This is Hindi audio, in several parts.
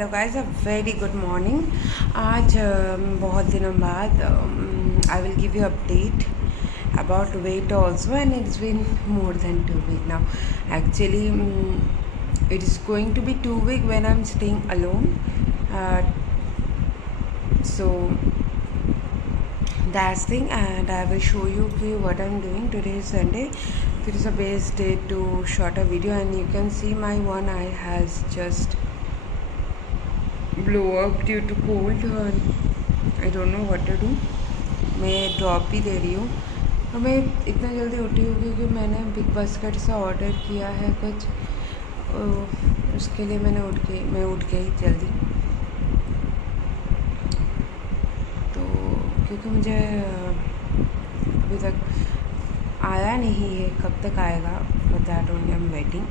Hello guys, a very good morning. आज बहुत दिनों बाद I will give you update about weight also, and it's been more than 2 weeks now. Actually, it is going to be 2 weeks when I'm staying alone. So that's thing, and I will show you what I'm doing. Today is Sunday. It is a best day to shoot a video, and you can see my one eye has just blow up due to cold. I don't know what to do. मैं ड्रॉप भी दे रही हूँ और मैं इतना जल्दी उठी हूँ क्योंकि मैंने बिग बास्केट से ऑर्डर किया है कुछ, उसके लिए मैं उठ गई जल्दी। तो क्योंकि मुझे अभी तक आया नहीं है, कब तक आएगा बता दो, आई एम वेटिंग।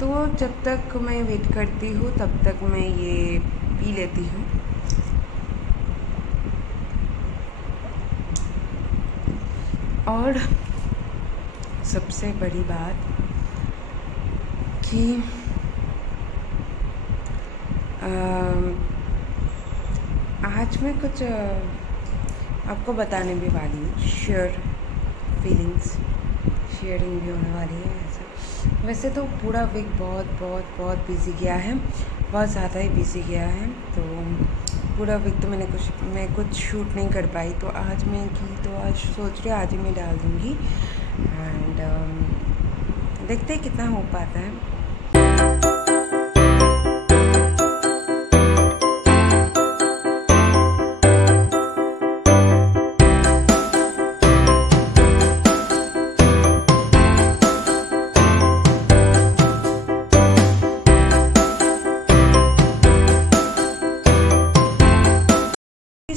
तो जब तक मैं वेट करती हूँ तब तक मैं ये पी लेती हूँ। और सबसे बड़ी बात कि आज मैं कुछ आपको बताने भी वाली हूँ, शेयरिंग भी होने वाली है। ऐसा वैसे तो पूरा वीक बहुत बिजी गया है, बहुत ज़्यादा ही बिजी गया है। तो पूरा वीक तो मैं कुछ शूट नहीं कर पाई, तो आज मैं की तो आज सोच रही हूँ आज ही मैं डाल दूँगी, एंड देखते हैं कितना हो पाता है।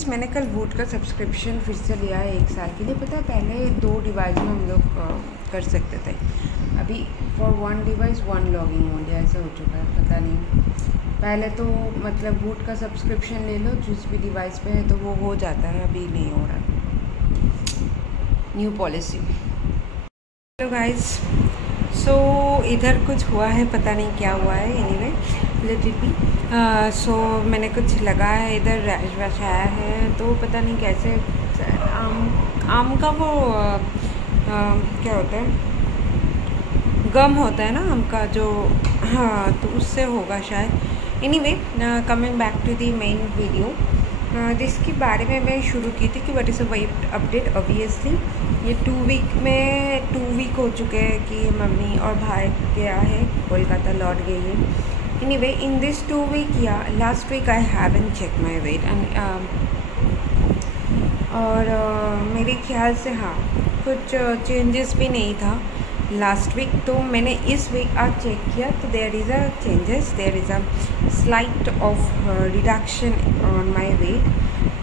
मैंने कल वूट का सब्सक्रिप्शन फिर से लिया है 1 साल के लिए। पता है पहले 2 डिवाइस में हम लोग कर सकते थे, अभी फॉर 1 डिवाइस 1 लॉगिंग ओनली ऐसा हो चुका है। पता नहीं, पहले तो मतलब वूट का सब्सक्रिप्शन ले लो जिस भी डिवाइस पे है तो वो हो जाता है, अभी नहीं हो रहा, न्यू पॉलिसी। हेलो गाइस, सो इधर कुछ हुआ है, पता नहीं क्या हुआ है, एनीवे लेट इट बी। सो मैंने कुछ लगाया है, इधर रैश वैश आया है, तो पता नहीं कैसे आम का वो क्या होता है, गम होता है ना आम का जो, हाँ तो उससे होगा शायद। Anyway coming back to the main video, जिसके बारे में मैं शुरू की थी कि what is a weight update. Obviously ये 2 वीक हो चुके हैं कि मम्मी और भाई गया है कोलकाता, लौट गई है। Anyway, in this 2 week, last week I haven't checked my weight, and और मेरे ख्याल से हाँ कुछ चेंजेस भी नहीं था लास्ट वीक, तो मैंने इस वीक आज चेक किया तो there is a changes, there is a slight of reduction on my weight,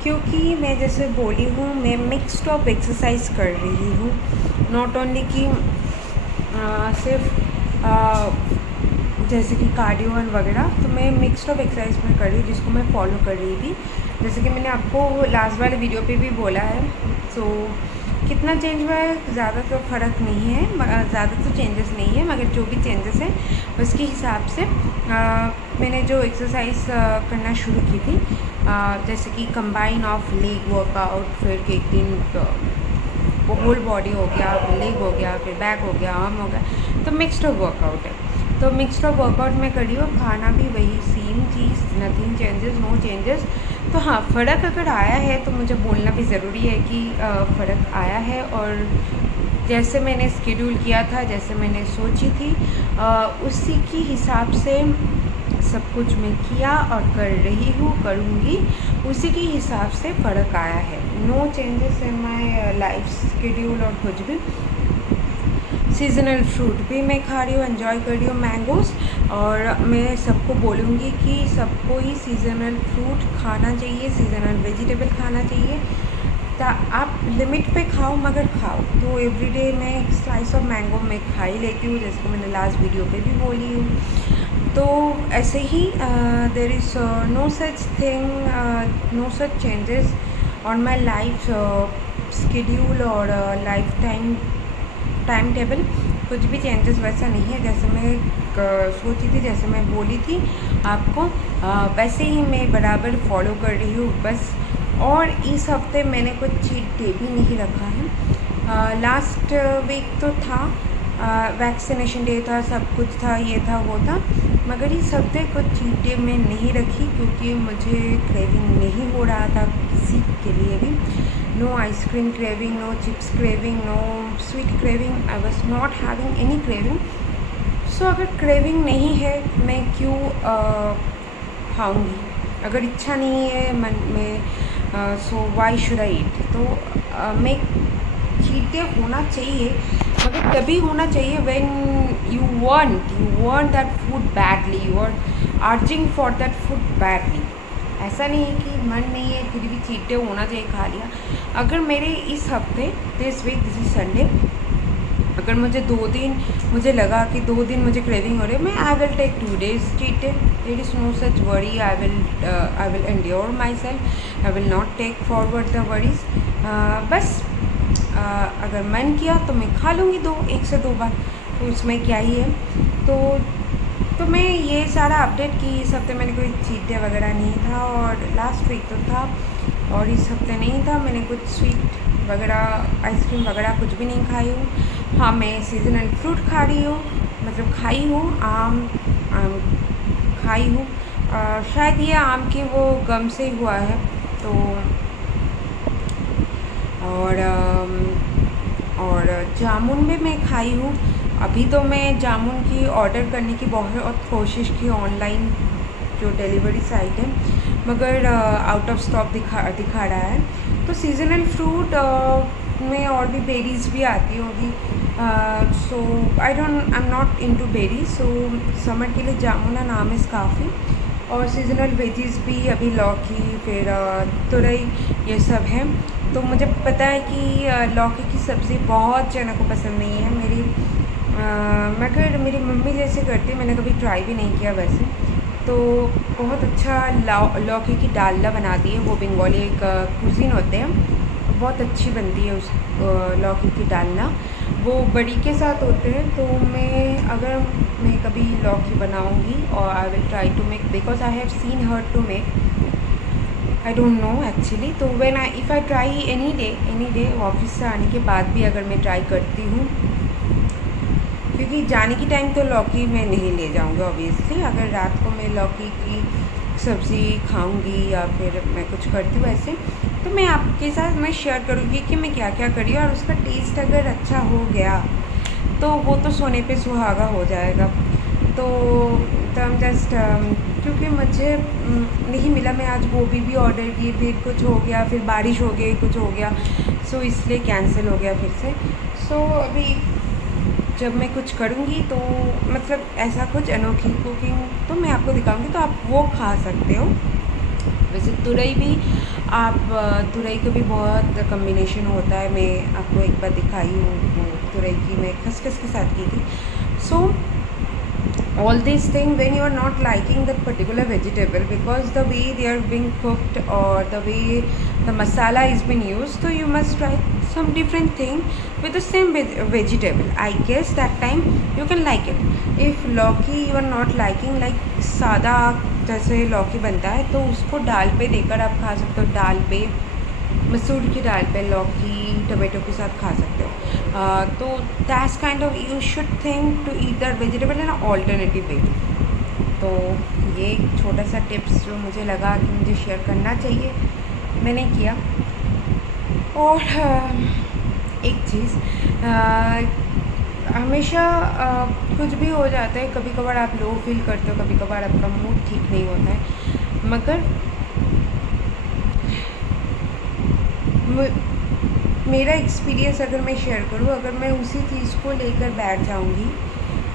क्योंकि मैं जैसे बोली हूँ मैं मिक्स्ड ऑफ एक्सरसाइज कर रही हूँ, नॉट ओनली कि सिर्फ जैसे कि कार्डियो वगैरह, तो मैं मिक्स्ड ऑफ एक्सरसाइज में कर रही हूँ जिसको मैं फॉलो कर रही थी। जैसे कि मैंने आपको लास्ट वाले वीडियो पे भी बोला है। सो कितना चेंज हुआ है, ज़्यादा तो फ़र्क नहीं है, ज़्यादा तो चेंजेस नहीं है, मगर जो भी चेंजेस हैं उसके हिसाब से मैंने जो एक्सरसाइज करना शुरू की थी, जैसे कि कंबाइन ऑफ लेग वर्कआउट, फिर एक दिन होल बॉडी हो गया, फिर लेग हो गया, फिर बैक हो गया, आर्म हो गया, तो मिक्स्ड ऑफ वर्कआउट है। तो मिक्स्ड ऑफ वर्कआउट में करी हो, खाना भी वही सेम चीज़, नथिंग चेंजेस, नो चेंजेस। तो हाँ फ़र्क अगर आया है तो मुझे बोलना भी ज़रूरी है कि फ़र्क आया है, और जैसे मैंने स्केड्यूल किया था, जैसे मैंने सोची थी, उसी के हिसाब से सब कुछ मैं किया और कर रही हूँ, करूँगी, उसी के हिसाब से फ़र्क आया है। No changes in my life schedule और कुछ भी। सीज़नल फ्रूट भी मैं खा रही हूँ, एंजॉय कर रही हूँ मैंगोज़, और मैं सबको बोलूँगी कि सबको ही सीज़नल फ्रूट खाना चाहिए, सीज़नल वेजिटेबल खाना चाहिए। आप लिमिट पे खाओ मगर खाओ। तो एवरीडे मैं एक स्लाइस ऑफ मैंगो मैं खा ही लेती हूँ, जैसे मैंने लास्ट वीडियो पे भी बोली हूँ। तो ऐसे ही there is no such thing, no such changes on my life schedule or life time table, कुछ भी चेंजेस वैसा नहीं है जैसे मैं सोची थी, जैसे मैं बोली थी, आपको वैसे ही मैं बराबर फॉलो कर रही हूँ बस। और इस हफ्ते मैंने कुछ चीट डे भी नहीं रखा है। लास्ट वीक तो था, वैक्सीनेशन डे था, सब कुछ था, ये था वो था, मगर इस हफ्ते कुछ चीट डे मैं नहीं रखी क्योंकि मुझे क्रेविंग नहीं हो रहा था किसी के लिए भी। No ice cream craving, no chips craving, no sweet craving, I was not having any craving. So अगर क्रेविंग नहीं है मैं क्यों खाऊंगी? अगर इच्छा नहीं है मन में, सो वाई शुड आई ईट? तो मैं चीट डे होना चाहिए, मगर तभी होना चाहिए when you want that food badly, you are urging for that food badly. ऐसा नहीं है कि मन नहीं है फिर भी चीट डे होना चाहिए, खा लिया। अगर मेरे इस हफ्ते, this week, this is Sunday, अगर मुझे लगा कि 2 दिन मुझे क्रेविंग हो रही है, मैं I will take 2 days cheat day. There is no such worry, I will endure myself, I will not take forward the worries. बस अगर मन किया तो मैं खा लूँगी 1 से 2 बार, तो उसमें क्या ही है। तो मैं ये सारा अपडेट की इस हफ्ते मैंने कोई चीट डे वगैरह नहीं था, और लास्ट वीक तो था और इस हफ्ते नहीं था। मैंने कुछ स्वीट वगैरह, आइसक्रीम वगैरह कुछ भी नहीं खाई हूँ। हाँ, मैं सीजनल फ्रूट खा रही हूँ, मतलब खाई हूँ, आम खाई हूँ। शायद ये आम की वो गम से ही हुआ है। तो और जामुन भी मैं खाई हूँ। अभी तो मैं जामुन की ऑर्डर करने की बहुत कोशिश की ऑनलाइन, जो डिलीवरी साइट है, मगर आउट ऑफ स्टॉक दिखा रहा है। तो सीजनल फ्रूट में और भी बेरीज़ भी आती होगी। So I am not into berries. So summer के लिए जामुन एंड आम इज़ काफ़ी। और सीजनल वेजीज भी अभी लौकी, फिर तुरई, ये सब है। तो मुझे पता है कि लौकी की सब्ज़ी बहुत जनों को पसंद नहीं है। मगर मेरी मम्मी जैसे करती, मैंने कभी ट्राई भी नहीं किया वैसे। तो बहुत अच्छा लौकी की डालना बनाती है, वो बंगाली एक कुजीन होते हैं, बहुत अच्छी बनती है उस लौकी की डालना। वो बड़ी के साथ होते हैं। तो अगर मैं कभी लौकी बनाऊंगी, और I will try to make, because I have seen her to make, I don't know actually. तो if I try any day office से आने के बाद भी अगर मैं ट्राई करती हूँ, क्योंकि जाने की टाइम तो लौकी मैं नहीं ले जाऊँगी ऑब्वियसली। अगर रात को मैं लौकी की सब्ज़ी खाऊंगी या फिर मैं कुछ करती हूँ ऐसे, तो मैं आपके साथ मैं शेयर करूँगी कि मैं क्या क्या करी, और उसका टेस्ट अगर अच्छा हो गया तो वो तो सोने पे सुहागा हो जाएगा। तो हम जस्ट, क्योंकि मुझे नहीं मिला, मैं आज गोभी भी ऑर्डर की, फिर कुछ हो गया, फिर बारिश हो गई, कुछ हो गया, सो इसलिए कैंसिल हो गया फिर से। सो अभी जब मैं कुछ करूँगी तो मतलब ऐसा कुछ अनोखी कुकिंग तो मैं आपको दिखाऊंगी, तो आप वो खा सकते हो। वैसे तुरई भी, तुरई का भी बहुत कम्बिनेशन होता है। मैं आपको एक बार दिखाई हूँ, वो तुरई की मैं खसखस के साथ की थी। सो all these things, when you are not liking that particular vegetable, because the way they are being cooked or the way the masala is being used, so you must try some different thing with the same vegetable. I guess that time you can like it. If लौकी you are not liking, like सादा जैसे लौकी बनता है, तो उसको दाल पे देकर आप खा सकते हो। दाल पे, मसूर की दाल पे लौकी टमाटो के साथ खा सकते हो। तो that's kind of, you should think to eat that vegetable in alternative way. तो ये एक छोटा सा टिप्स जो मुझे लगा कि मुझे शेयर करना चाहिए, मैंने किया। और एक चीज़, हमेशा कुछ भी हो जाता है, कभी कभार आप लो फील करते हो, कभी कभार आपका मूड ठीक नहीं होता है, मगर मेरा एक्सपीरियंस अगर मैं शेयर करूँ, अगर मैं उसी चीज़ को लेकर बैठ जाऊँगी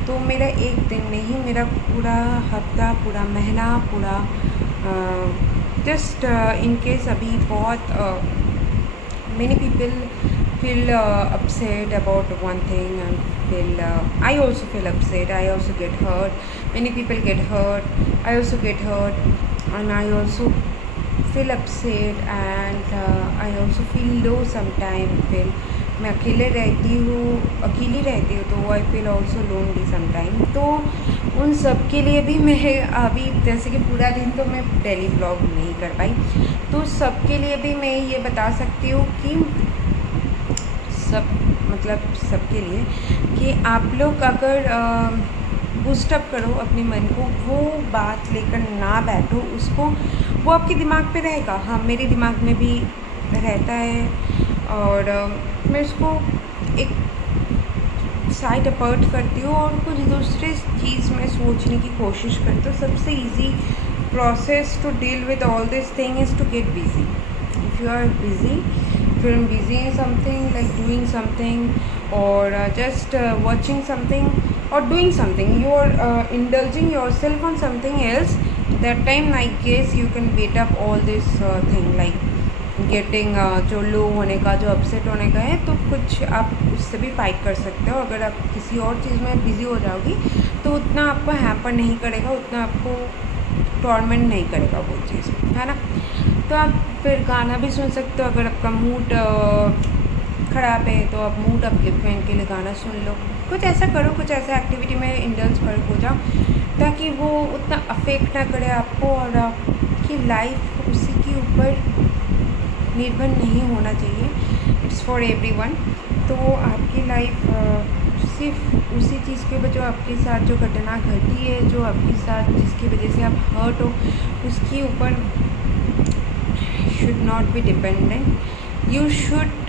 तो मेरा एक दिन नहीं, मेरा पूरा हफ्ता, पूरा महीना, पूरा जस्ट इन केस अभी बहुत many people feel upset about one thing, and I also feel upset, I also get hurt, many people get hurt, I also get hurt, and I also feel upset, and I also feel low sometimes, मैं अकेली रहती हूँ तो I feel also lonely sometime. तो उन सब के लिए भी मैं अभी जैसे कि पूरा दिन तो मैं डेली व्लॉग नहीं कर पाई, तो सबके लिए भी मैं ये बता सकती हूँ कि सबके लिए कि आप लोग अगर बूस्टअप करो अपने मन को, वो बात लेकर ना बैठो उसको, वो आपके दिमाग पे रहेगा। हाँ, मेरे दिमाग में भी रहता है और मैं उसको एक साइड अपर्ट करती हूँ और कुछ दूसरे चीज़ में सोचने की कोशिश करती हूँ। सबसे easy process to deal with all this thing is to get busy. If you are busy, if you're busy in something like doing something or just watching something or doing something, you are indulging yourself on something else, that time I guess you can beat up all this thing like getting जो लो होने का, जो अपसेट होने का है, तो कुछ आप उससे भी फाइट कर सकते हो। अगर आप किसी और चीज़ में बिज़ी हो जाओगी तो उतना आपको हैम्पर नहीं करेगा, उतना आपको टॉर्मेंट नहीं करेगा वो चीज़, है ना। तो आप फिर गाना भी सुन सकते हो। अगर आपका मूड ख़राब है तो आप मूड अपलिफ्टमेंट के लिए गाना सुन लो। कुछ ऐसा करो, कुछ ऐसा एक्टिविटी में इंडल्ज हो जाओ ताकि वो उतना अफेक्ट ना करे आपको, और आपकी लाइफ उसी के ऊपर निर्भर नहीं होना चाहिए। It's for everyone. तो आपकी लाइफ सिर्फ उसी चीज़ के ऊपर, जो आपके साथ जो घटना घटी है, जो आपके साथ जिसकी वजह से आप हर्ट हो, उसके ऊपर should not be dependent. You should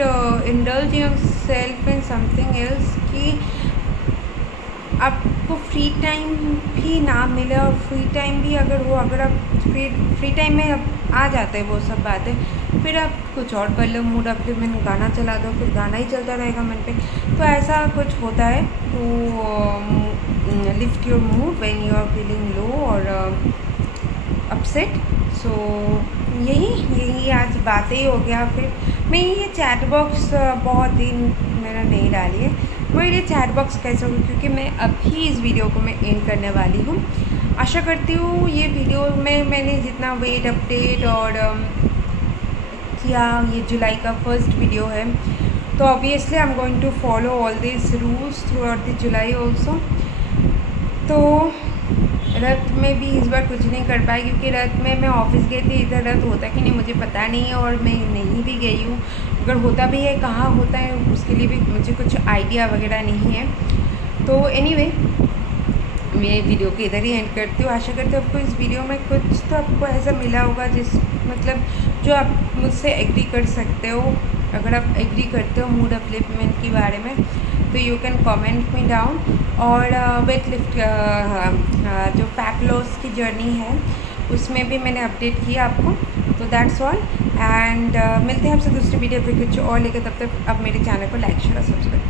indulge yourself in something else कि आपको फ्री टाइम भी ना मिले, और फ्री टाइम भी अगर आप फ्री टाइम में आ जाते हैं वो सब बातें, फिर आप कुछ और कर लो, मूड अपलिफ्टमेंट गाना चला दो, फिर गाना ही चलता रहेगा मन पे। तो ऐसा कुछ होता है to lift your mood when you are feeling low और अपसेट। सो यही आज बातें ही हो गया। फिर मैं ये चैट बॉक्स बहुत दिन मैंने नहीं डाली है। मैं ये चैट बॉक्स कैसे होगी, क्योंकि मैं अभी इस वीडियो को मैं एंड करने वाली हूँ। आशा करती हूँ ये वीडियो में मैंने जितना वेट अपडेट और किया, ये जुलाई का फर्स्ट वीडियो है, तो obviously I am going to follow all this rules throughout the July also. तो रथ में भी इस बार कुछ नहीं कर पाई, क्योंकि रथ में मैं ऑफिस गई थी। इधर रथ होता कि नहीं मुझे पता नहीं है, और मैं नहीं भी गई हूँ। अगर होता भी है, कहाँ होता है, उसके लिए भी मुझे कुछ आइडिया वगैरह नहीं है। तो एनीवे, मैं वीडियो को इधर ही एंड करती हूँ। आशा करती हूँ आपको इस वीडियो में कुछ तो आपको ऐसा मिला होगा जो आप मुझसे एग्री कर सकते हो। अगर आप एग्री करते हो मूड अपलिफ्टमेंट के बारे में, तो you can comment me down. और वेट लिफ्ट जो फैट लॉस की जर्नी है, उसमें भी मैंने अपडेट किया आपको। तो दैट्स ऑल, एंड मिलते हैं आपसे दूसरी वीडियो पे कुछ और लेकर। तब तक आप मेरे चैनल को लाइक शेयर और सब्सक्राइब